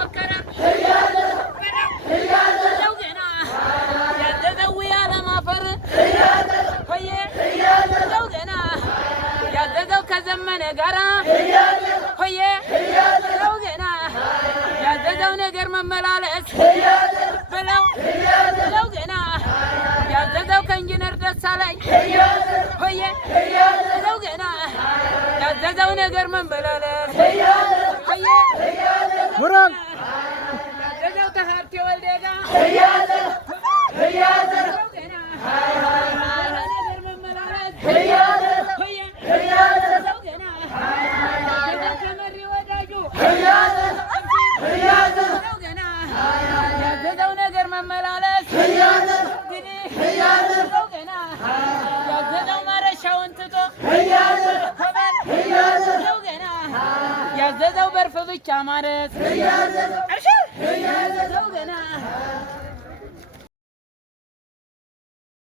ፎከረ ያዘዘው ገና ያዘዘው ያለማፈር ያዘዘው ገና ያዘዘው ከዘመነ ጋራ ያዘዘው ገና ያዘዘው ነገር መመላለስ ብለው ያዘዘው ገና ያዘዘው ከኢንጂነር ደሳለኝ ያዘዘው ገና ያዘዘው ነገር መመላለስ ሙራን ያዘዘው ተሀብቴ ወልዴጋ ያዘዘው ገና ነገር መመላለስ ያዘዘው ገና ያዘዘው ከመሪ ወዳጁ ያዘዘው ገና ያዘዘው ነገር መመላለስ ያዘዘው ገና ያዘዘው ማረሻውን ትቶ ያዘዘው ገና ያዘዘው በርፍ ብቻ ማረስ